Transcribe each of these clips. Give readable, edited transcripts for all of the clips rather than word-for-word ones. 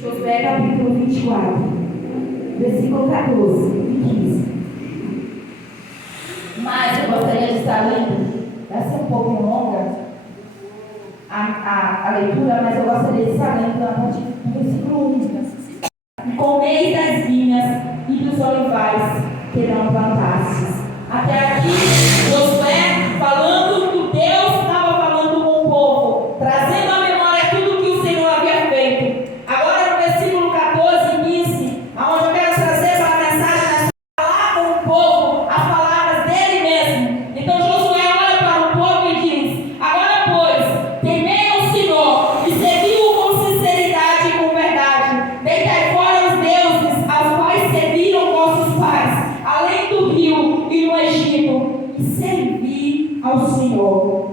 Josué capítulo 24, versículo 14 e 15. Mas eu gostaria de estar lendo, vai ser um pouco longa a leitura, mas eu gostaria de estar lendo a partir do versículo 1. Comeis das vinhas e dos olivais que não plantastes. Até aqui, Josué falando que Deus estava falando com o povo, trazendo à memória tudo que o Senhor havia feito. Agora no versículo 14 e 15, onde eu quero trazer para a mensagem, é falar com o povo as palavras dele mesmo. Então Josué olha para o povo e diz: agora pois, temei ao Senhor e segui-o com sinceridade e com verdade. Deitai fora os deuses aos quais serviram vossos pais, além do rio e no Egito, e servi ao Senhor.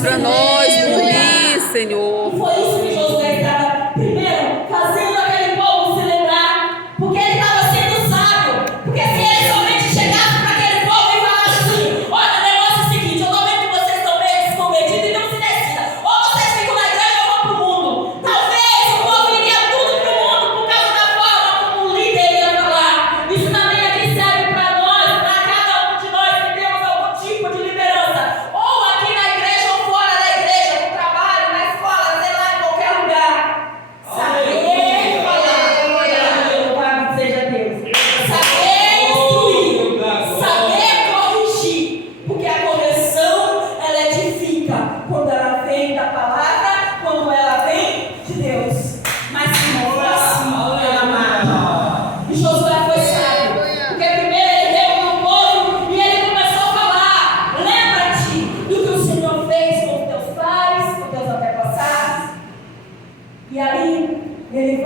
Para nós, unir, Senhor. Foi isso que Josué estava primeiro fazendo aquele povo se lembrar, porque ele estava sendo sábio. Porque se ele somente chegasse para aquele povo e falasse assim: olha, o negócio é o seguinte, eu estou vendo que vocês estão meio desconvertidos, então se decida, ou vocês ficam na igreja ou vão para o mundo. Talvez o povo iria tudo para o mundo por causa da forma como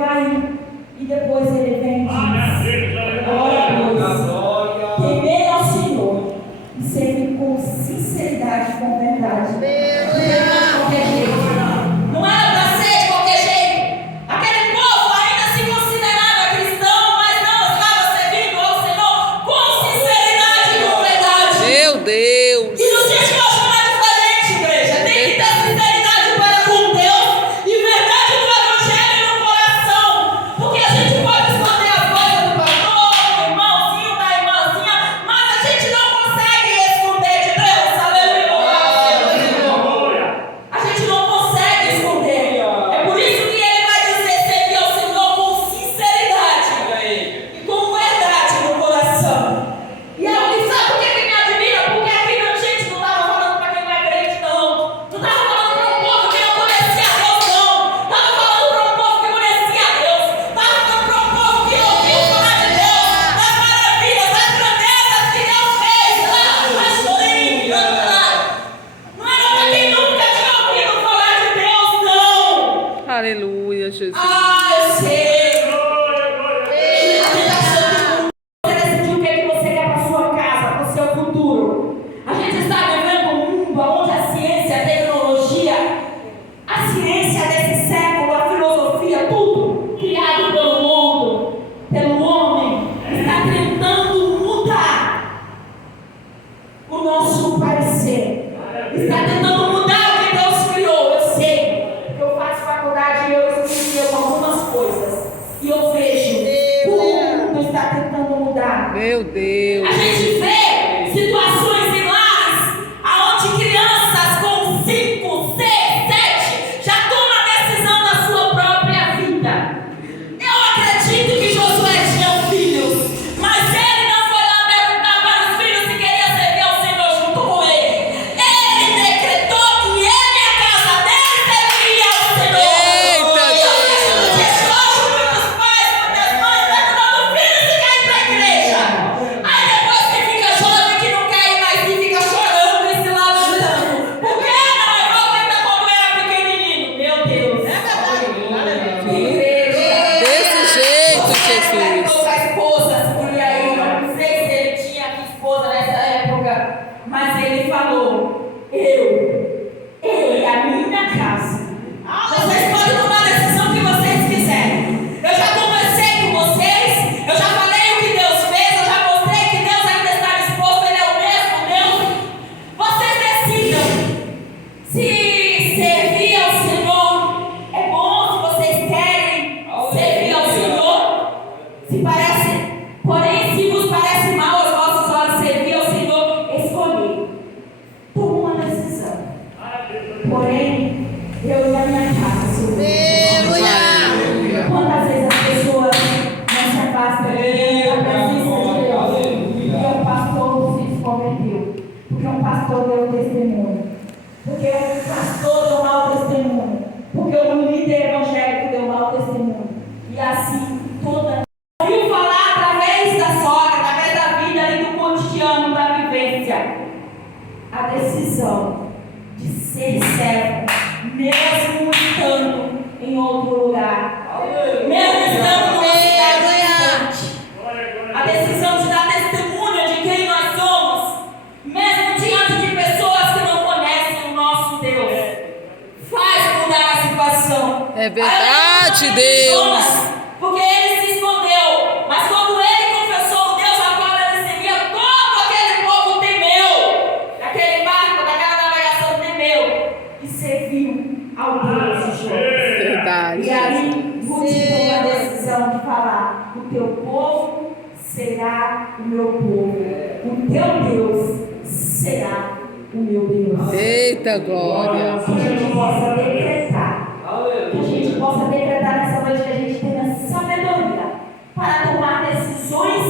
vai e depois ele vem e diz: glória a Deus, temer ao Senhor e servir com sinceridade e com verdade. Não era para ser de qualquer jeito. Aquele povo ainda se considerava cristão, mas não estava servindo ao Senhor com sinceridade e com verdade. Meu Deus. E nos dias de hoje não é diferente, igreja. Tem que ter sinceridade para com Deus e verdade do Evangelho no coração. Porque a gente pode esconder as coisas do pastor, do irmãozinho, da irmãzinha, mas a gente não consegue esconder de Deus. Aleluia. A gente não consegue esconder. É por isso que ele vai dizer: servir ao Senhor com sinceridade e com verdade no coração. E sabe por que me admira? Porque aqui a gente não estava falando para quem não é crente, não. Não estava falando para um povo que não conhecia Deus, não. Estava falando para um povo que conhecia Deus. Estava falando para um povo que ouviu falar de Deus, das maravilhas, das grandezas que Deus fez lá, pastorinho. Não era para quem nunca tinha ouvido falar de Deus, não. Aleluia, Jesus. Eu sei. Você decidiu o que você quer para sua casa, para o seu futuro. A gente está vivendo um mundo onde a ciência, a tecnologia, a ciência desse século, a filosofia, tudo criado pelo mundo, pelo homem, está tentando mudar o nosso parecer. Está tentando mudar o que Deus criou. Eu sei, porque eu faço faculdade e eu estudo algumas coisas. E eu vejo como o mundo está tentando mudar. Meu Deus. A gente vê situações em lares onde crianças com 5, 6, 7 já tomam a decisão da sua própria vida. Eu acredito que Josué tinha filhos, mas ele não foi lá perguntar para os filhos se queria servir ao Senhor junto com ele. Ele decretou que ele e a casa dele serviria ao Senhor. Eita, Hoje muitos pais, muitas mães levando filhos e querem ir para a igreja. Aí depois que fica jovem, que não quer ir mais e fica chorando e se lamentando. Por que não é igual ainda quando era pequenininho? Meu Deus. Igreja. Desse jeito, Jesus. A esposa, e aí, eu não sei se ele tinha esposa nessa época, mas ele falou: eu e a minha casa. Vocês podem tomar a decisão que vocês quiserem. Eu já conversei com vocês, eu já falei o que Deus fez, eu já mostrei que Deus ainda está disposto, Ele é o mesmo Deus. Vocês decidam se servir ao Senhor é bom, se vocês querem servir ao Senhor. Se parece, porém, se vos parece mal aos vossos olhos servir ao Senhor, escolhi. Toma uma decisão. Porém, eu e a minha casa, Senhor. Quantas vezes as pessoas não se afastam da presença de Deus? Porque um pastor se converteu. Porque um pastor deu testemunho. Porque um pastor deu mau testemunho. Porque um líder evangélico deu mau testemunho. E assim, toda. Ouviu falar através da sogra, através da vida e do cotidiano, da vivência. A decisão de ser servo, mesmo estando em outro lugar, mesmo estando numa cidade distante. A decisão de dar testemunho de quem nós somos, mesmo diante de pessoas que não conhecem o nosso Deus, faz mudar a situação. É verdade, Deus. Porque ele se escondeu, mas quando ele confessou Deus, agora ele seria todo aquele povo temeu, daquele barco, daquela navegação temeu e serviu ao Deus de Jó. Verdade. E aí, Ruth tomou a decisão de falar: o teu povo será o meu povo, o teu Deus será o meu Deus. Eita glória. Que a gente possa decretar. Que a gente possa decretar nessa noite, que a gente tenha sabedoria para tomar decisões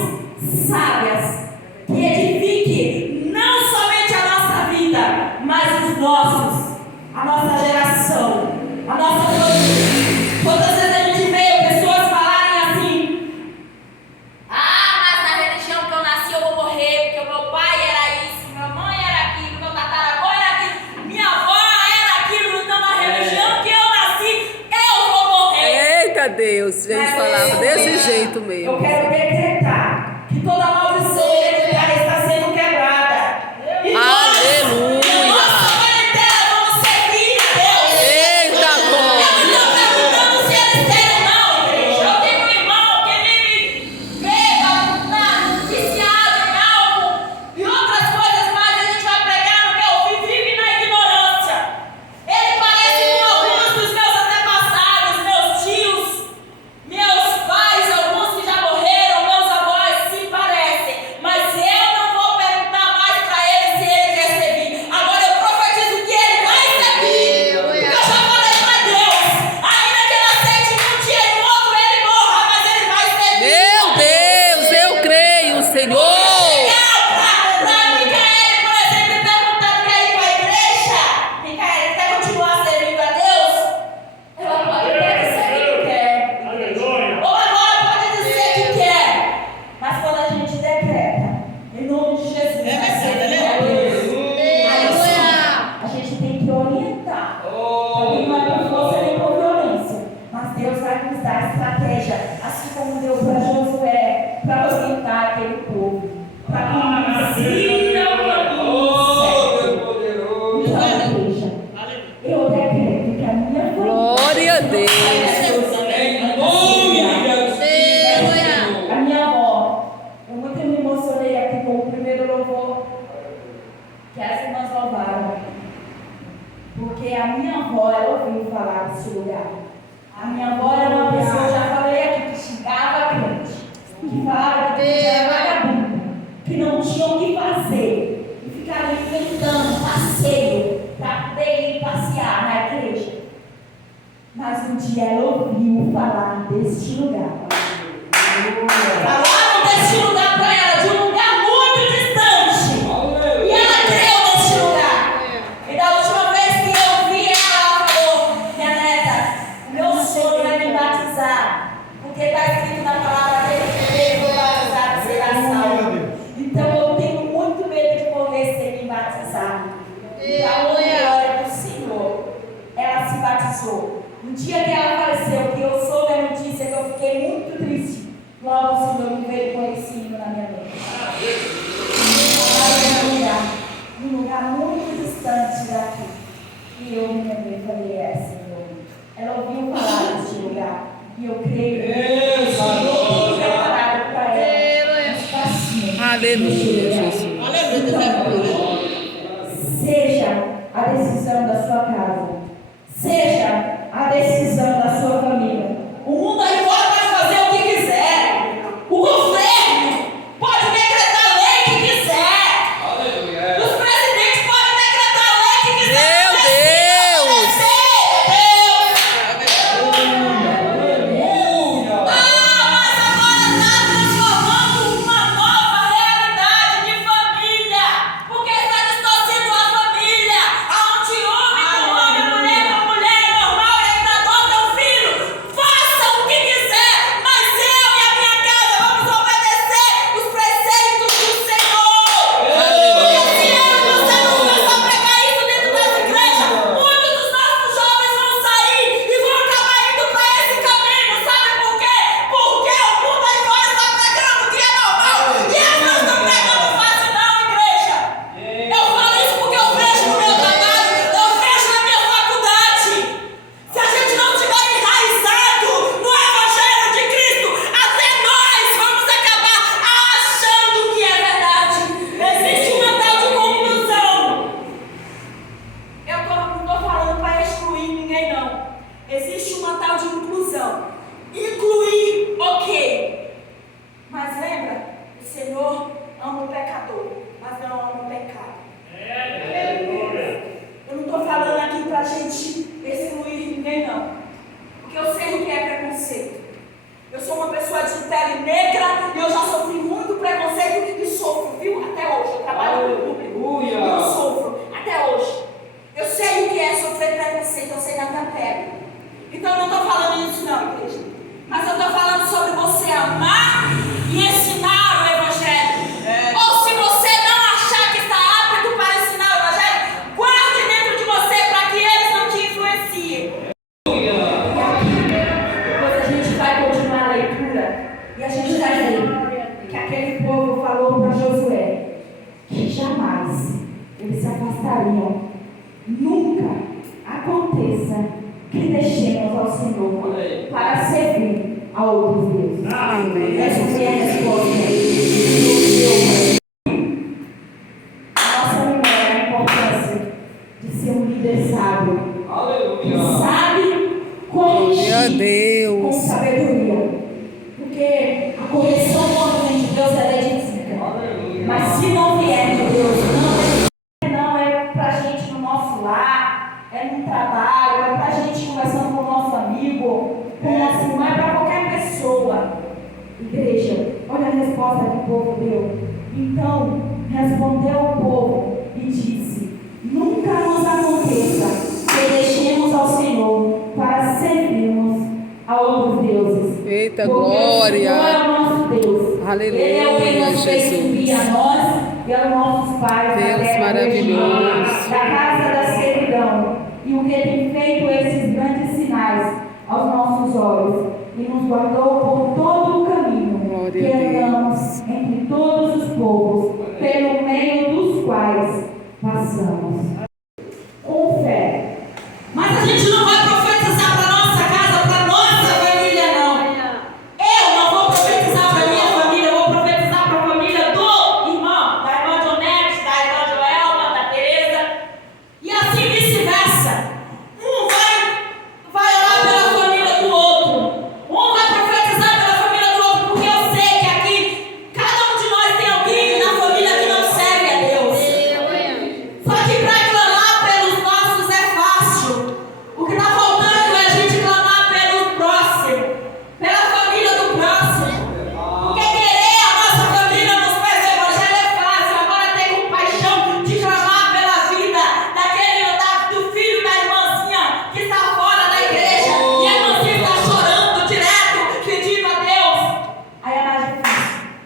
sábias que edifique não somente a nossa vida, mas os nossos, a nossa geração, a nossa família. Quantas vezes a gente vê pessoas falarem assim: ah, mas na religião que eu nasci eu vou morrer, porque o meu pai era isso, minha mãe era aquilo, meu tataravô era aquilo, minha avó era aquilo, então na religião que eu Deus falava desse jeito Eu mesmo. quero decretar que toda maldição hereditária está sendo quebrada. E Aleluia. nós família inteira vamos servir a Deus. Eita glória. Eu não estou perguntando se eles querem não, igreja. Eu tenho um irmão que vive viciado em álcool e outras coisas mais. A gente vai pregar no que eu ouvi, vive na ignorância. Ele parece com alguns dos meus antepassados, meus tios, meus pais, alguns que já morreram, meus avós, se parecem. Mas eu não vou perguntar mais para ele se ele quer servir. Agora eu profetizo que ele vai servir. Porque eu já falei para Deus, ainda que ele aceite um dia e no outro ele morra, mas ele vai servir. Meu Deus, eu creio, Senhor. Pra Micaele, por exemplo, e perguntar: quer ir para a igreja? Micaele, quer continuar servindo a Deus? Ela pode até dizer que quer. Ou agora pode dizer que quer. Mas quando a gente decreta, em nome de Jesus, vai servir a Deus. Aí sim, a gente tem que orientar. Aí não é por força nem por violência. Mas Deus vai nos dar estratégia, assim como deu para Josué, para orientar aquele povo. Para conduzir ao caminho certo. Então, igreja, eu decreto que a minha família. Glória a Deus. A minha avó, eu muito me emocionei aqui com o primeiro louvor que as irmãs louvaram. Porque a minha avó, ela ouviu falar desse lugar. A minha avó era uma pessoa, já falei aqui, que xingava crente, que falava que crente era vagabundo, que não tinha o que fazer, e ficava inventando passeio para poder ir passear na igreja. Mas um dia ela ouviu falar deste lugar. Falaram deste lugar para ela, de um lugar muito distante. E ela creu neste lugar. E da última vez que eu vi ela falou: minha neta, o meu sonho é me batizar. Porque está escrito na palavra dele que ele foi batizado e será salvo. Então eu tenho muito medo de morrer sem me batizar. Então, glória do Senhor. Ela se batizou. No dia que ela faleceu, que eu soube a notícia, que eu fiquei muito triste, logo o Senhor me veio com esse hino na minha mente. Um lugar muito distante daqui. E eu me lembrei e falei: Senhor. Ela ouviu falar desse lugar. E eu creio que o Senhor tem preparado para ela um espacinho. Aleluia, Jesus. Seja a decisão da sua casa, seja a decisão da sua família. O mundo aí fora pode fazer o que quiser. O governo pode decretar a lei que quiser. Os presidentes podem decretar a lei que quiser. Meu Deus! Mas agora está transformando uma nova realidade de família. Porque está distorcendo a família. Aonde homem com homem, mulher com mulher, é normal, e ainda adota um filho. Faça o que quiser, mas eu e a minha casa vamos obedecer os preceitos do Senhor. Porque se eu e você não começar a pregar isso dentro dessa igreja, muitos dos nossos jovens vão sair e vão acabar indo para esse caminho. Sabe por quê? Porque o mundo aí fora está pregando que é normal. E eles não estão pregando fácil não, igreja. Eu falo isso porque eu vejo no meu trabalho, eu vejo na minha faculdade. Se a gente não tiver enraizado no Evangelho de Cristo, até nós vamos acabar achando que é verdade. Existe uma tal de conclusão. Eu não estou falando para excluir ninguém, não. Existe uma tal de inclusão. Incluir, ok. Mas lembra, o Senhor ama o pecador, mas não ama o pecado. Eu não estou falando aqui para a gente excluir ninguém, não. Porque eu sei o que é preconceito. Eu sou uma pessoa de pele negra e eu já sofri muito preconceito e sofro, viu? Até hoje. Eu trabalho no público e eu sofro até hoje. Eu sei o que é sofrer preconceito, eu sei na minha pele. Então eu não estou falando isso não, igreja. Mas eu estou falando sobre você amar e ensinar o Evangelho. Ou se você não achar que está apto para ensinar o Evangelho, guarde dentro de você para que eles não te influenciem. E aqui, depois a gente vai continuar E a gente já vê que aquele povo falou para Josué que jamais eles se afastariam. Nunca aconteça que deixemos ao Senhor para servir a outros deuses. Amém. Essa foi a resposta. Nossa memória, a importância de ser um líder sábio. Que sabe Glória a corrigir com Deus. sabedoria. Porque a correção quando vem de Deus é edifíca. Mas se não vier de Deus, não é pra gente no nosso lar, é no trabalho, é pra gente conversando com o nosso amigo, não é pra qualquer pessoa. Igreja, olha a resposta que o povo deu. Então, respondeu o povo e disse: nunca nos aconteça que deixemos ao Senhor para servirmos a outros deuses. Eita, Porque glória. o Senhor é o nosso Deus. Aleluia, Ele é o que nos fez Jesus. subir a nós e aos nossos pais. Deus na terra maravilhoso. da casa da servidão. E o que tem feito esses grandes sinais aos nossos olhos. E nos guardou por